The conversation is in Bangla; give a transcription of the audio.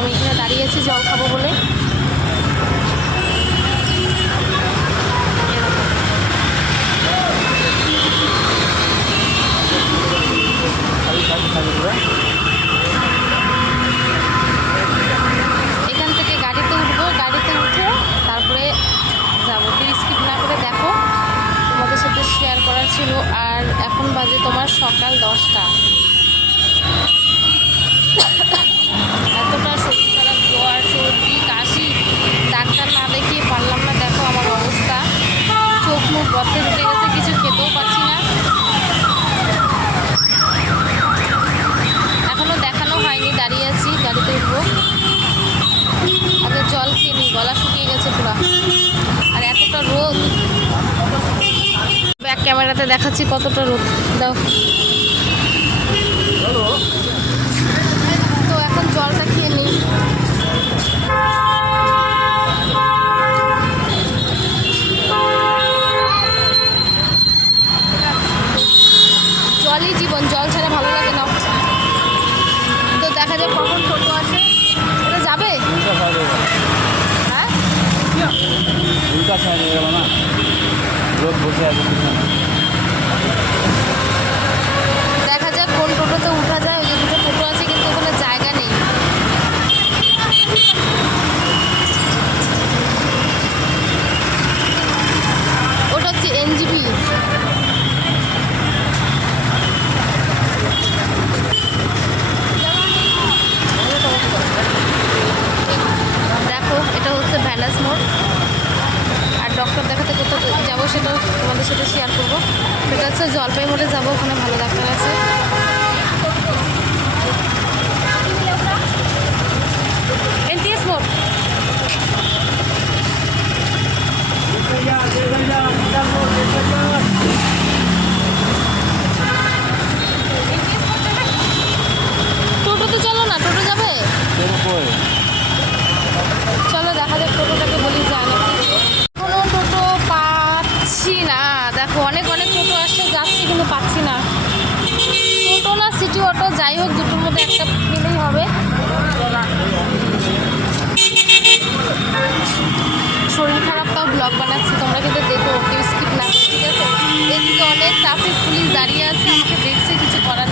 আমি এখানে দাঁড়িয়ে আছি, জল খাব বলে। এখান থেকে গাড়িতে উঠবো, গাড়িতে তারপরে যাব। স্কিপ না করে দেখো। সাথে শেয়ার করার ছিল। আর এখন বাজে তোমার সকাল দশটা এতটা শরীর খারাপ জ্বর সর্দি কাশি ডাক্তার না দেখিয়ে পারলাম না দেখো আমার অবস্থা চোখ মুখ গর্তে ঢুকে গেছে কিছু খেতেও পাচ্ছি না এখনও দেখানো হয়নি দাঁড়িয়ে আছি গাড়িতে উঠবো আগে জল খেয়ে নিই গলা শুকিয়ে গেছে পুরো আর এতটা রোদ ব্যাক ক্যামেরাতে দেখাচ্ছি কতটা রোদ। দাও। তো এখন জলটা খেয়ে নিই। জলই জীবন জল ছাড়া ভালো লাগে না। তো দেখা যাক কখন টোটো আসে। এটা যাবে? হয়ে হ্যাঁ? উল্টা সাইড হয়ে গেল না? লোক বসে আছে পিছনে দেখা যাক কোন টোটোতে উঠা যায় ওই যে দুটো টোটো আছে কিন্তু ওখানে জায়গা নেই ওটা হচ্ছে এনজিবি দেখো এটা হচ্ছে মোড় আর ডক্টর দেখাতে কোথাও যাব সেটাও তোমাদের সাথে শেয়ার করব। সেটা হচ্ছে জলপাই মোড়ে যাব, ওখানে ভালো ডাক্তার আছে এনটিএস মোড় টোটোতে চলো না টোটো যাবে তোর কই চলো দেখা যাক টোটোটাকে বলি যায় নাকি কোনো টোটো পাচ্ছি না দেখো অনেক অনেক টোটো আসছে যাচ্ছি কিন্তু পাচ্ছি না টোটো না সিটি অটো, যাই হোক, দুটোর মধ্যে একটা পেলেই হবে। শরীর খারাপ, তাও ব্লগ বানাচ্ছি। তোমরা কিন্তু দেখো, ওকে স্কিপ না ঠিক আছে? এদিকে অনেক ট্রাফিক পুলিশ দাঁড়িয়ে আছে, আমাকে দেখছে, কিছু করার